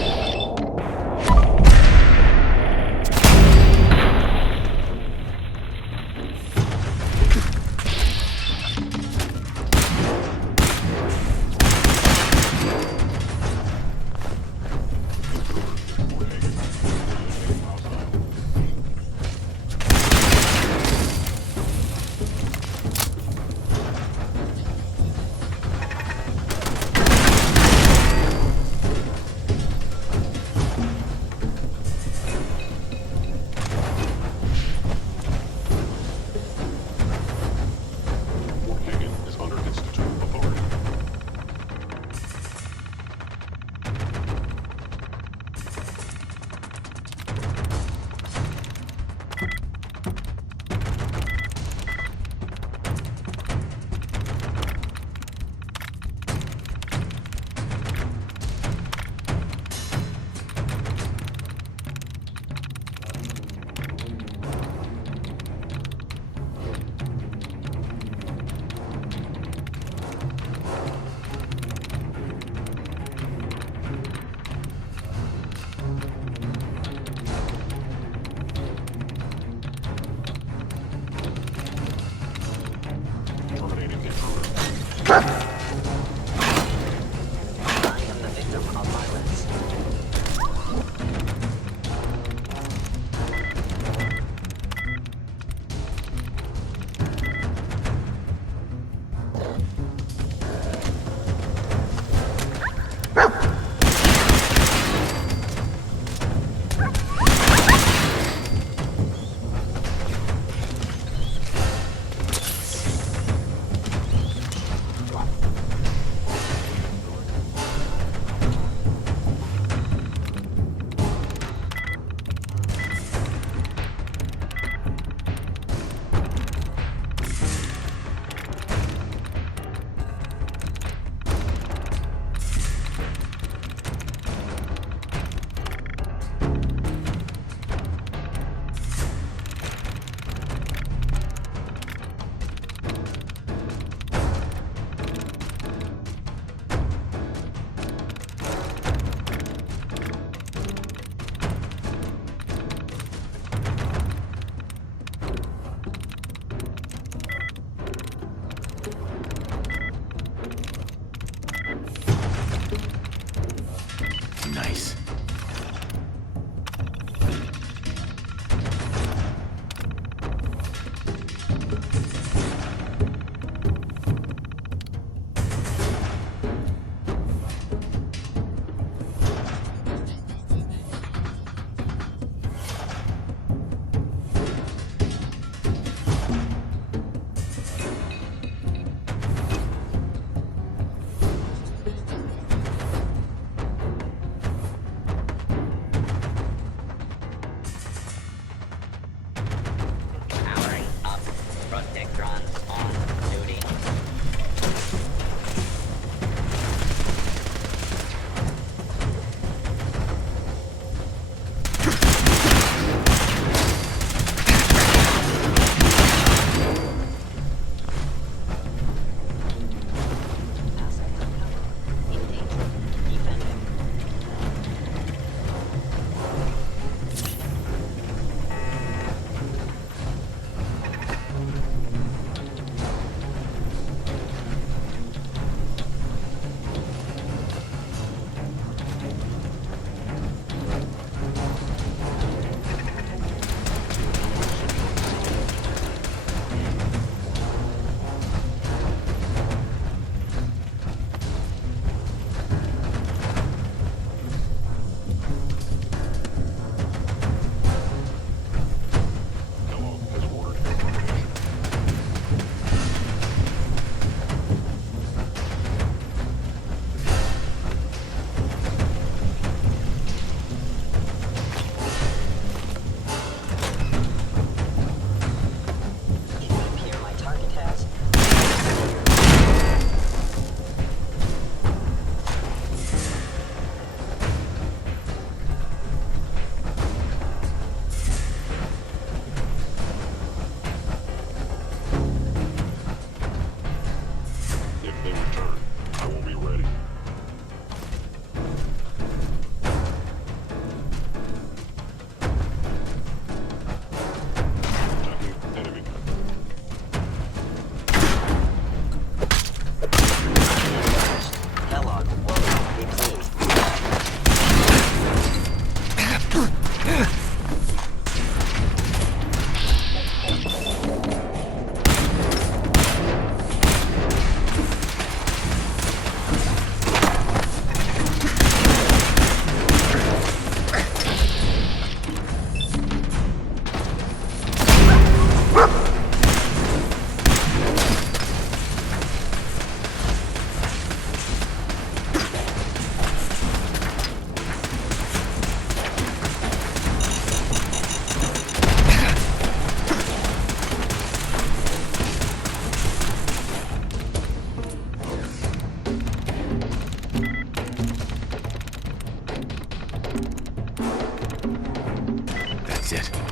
That's it.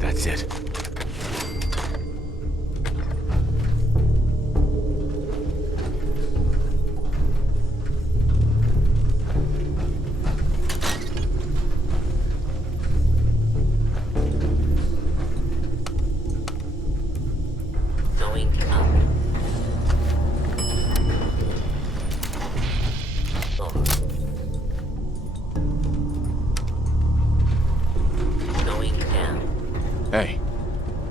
That's it. Going up. Going down. Hey,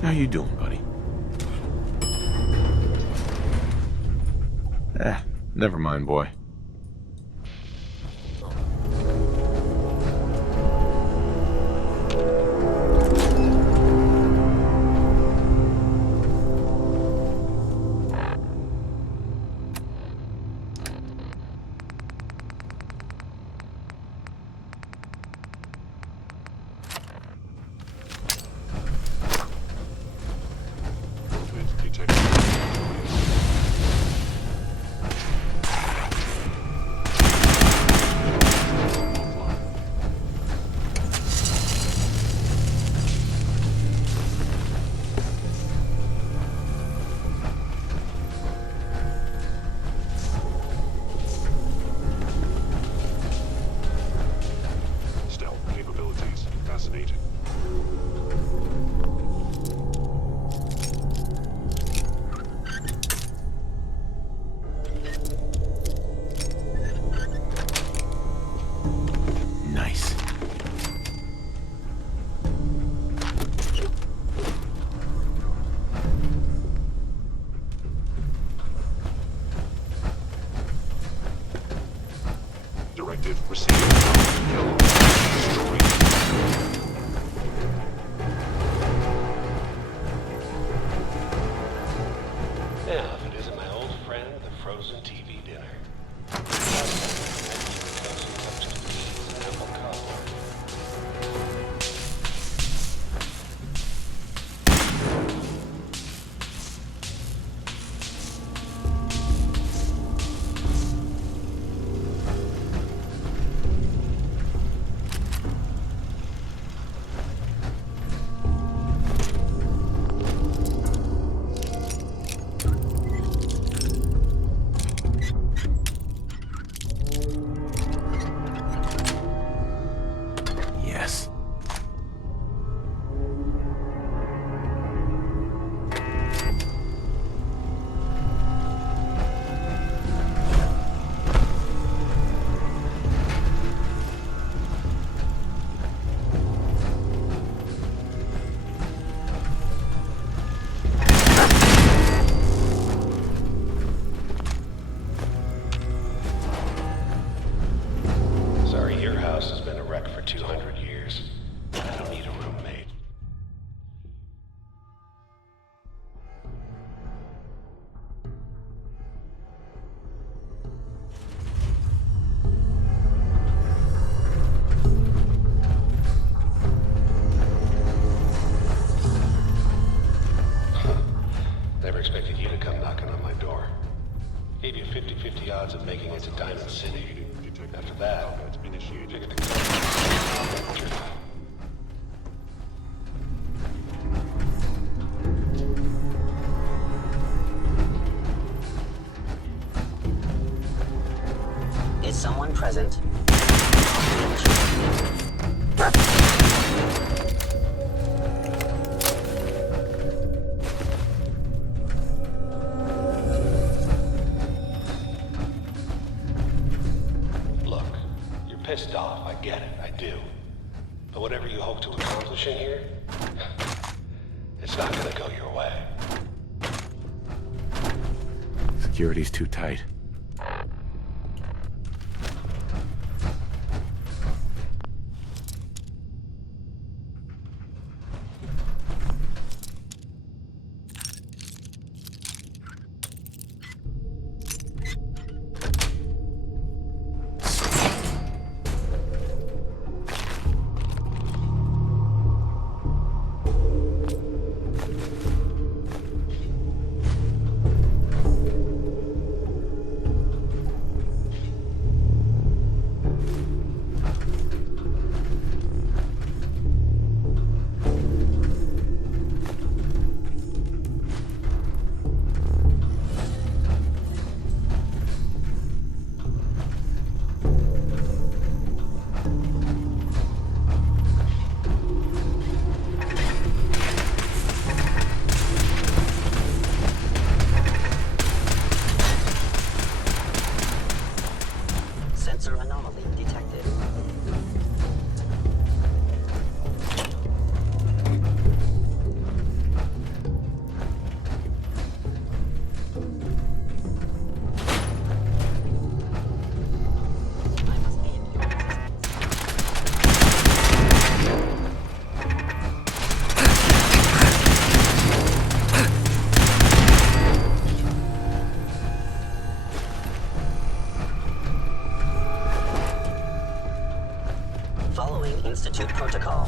how you doing, buddy? Never mind, boy. Nice. Directive received. Kill. Destroy. Now, if it isn't my old friend, the frozen TV dinner. Yes. Sorry, your house has been a wreck for 200 years. I don't need a roommate. Never expected you to come knocking on my door. Gave you 50-50 odds of making it to Diamond City. After that, figured the Is someone present? Look, you're pissed off, I get it, I do. But whatever you hope to accomplish in here, it's not gonna go your way. Security's too tight. Sensor anomaly detected. Following Institute protocol.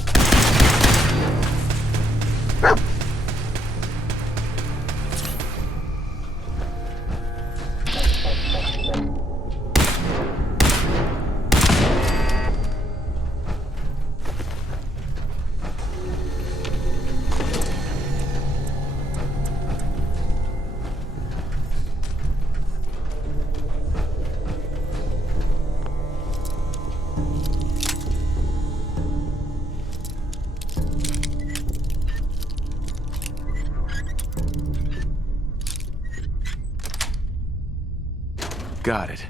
Got it.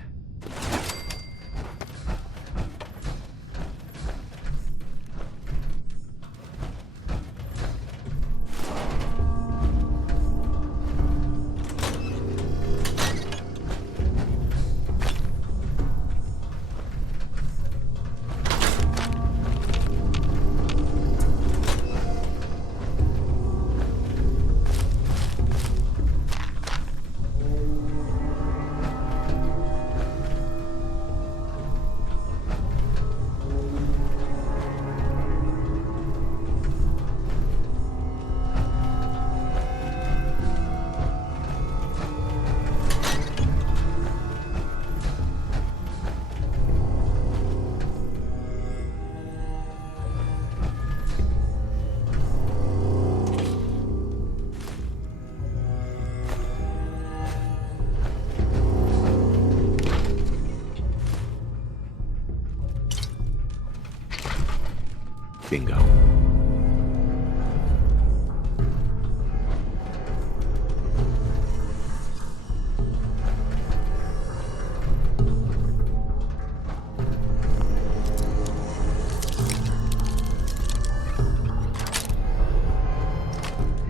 Bingo.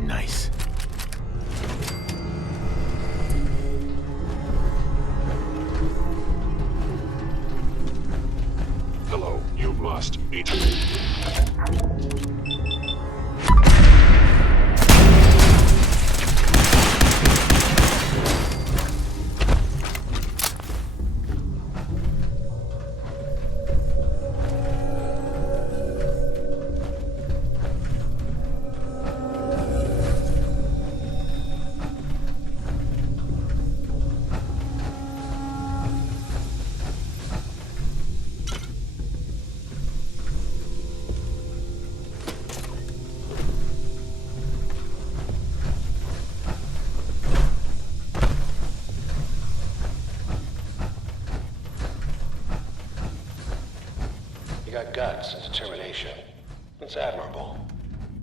Nice. Hello, you must be You got guts and determination. It's admirable.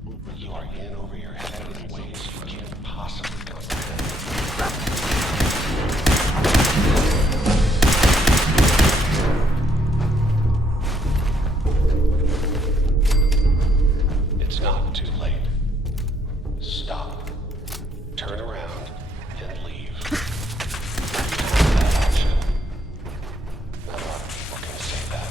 But you are in over your head in ways you can't possibly comprehend. It's not too late. Stop. Turn around and leave. That option. Not a lot of people can say that.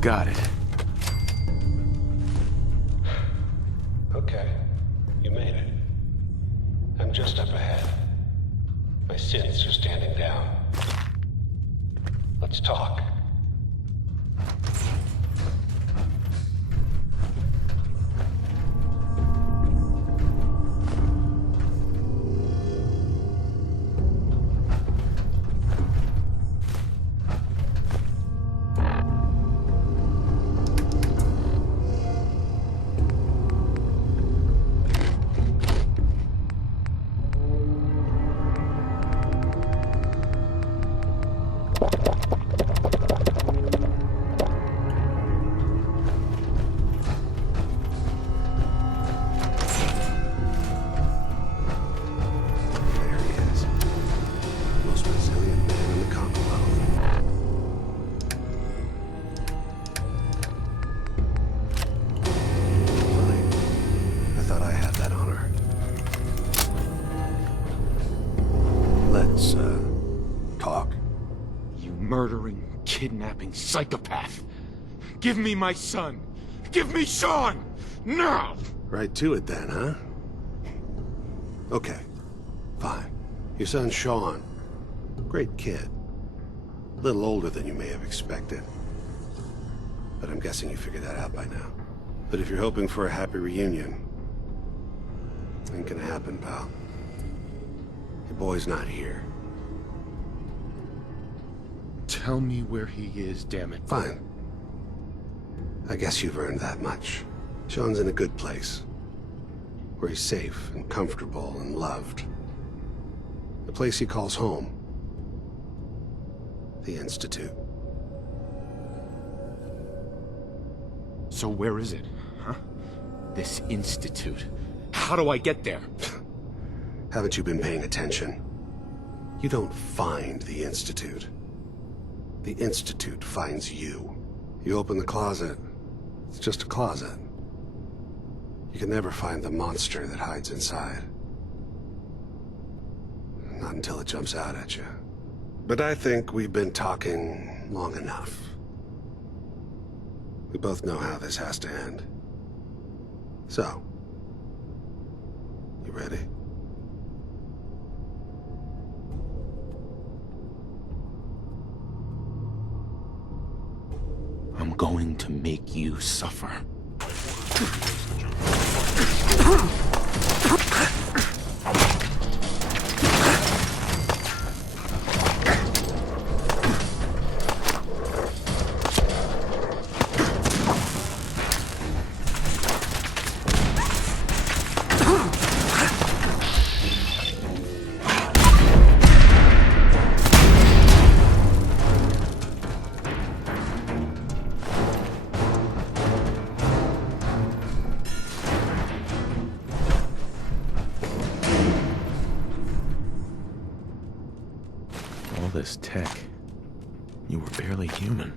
Got it. Okay. You made it. I'm just up ahead. My sins are standing down. Let's talk. Murdering, kidnapping psychopath. Give me my son. Give me Sean! Now! Right to it then, huh? Okay. Fine. Your son Sean. Great kid. A little older than you may have expected. But I'm guessing you figured that out by now. But if you're hoping for a happy reunion, ain't gonna happen, pal. Your boy's not here. Tell me where he is, damn it. Fine. I guess you've earned that much. Sean's in a good place. Where he's safe and comfortable and loved. The place he calls home. The Institute. So where is it, huh? This Institute. How do I get there? Haven't you been paying attention? You don't find the Institute. The Institute finds you. You open the closet, it's just a closet. You can never find the monster that hides inside. Not until it jumps out at you. But I think we've been talking long enough. We both know how this has to end. So, you ready? I'm going to make you suffer. All this tech. You were barely human.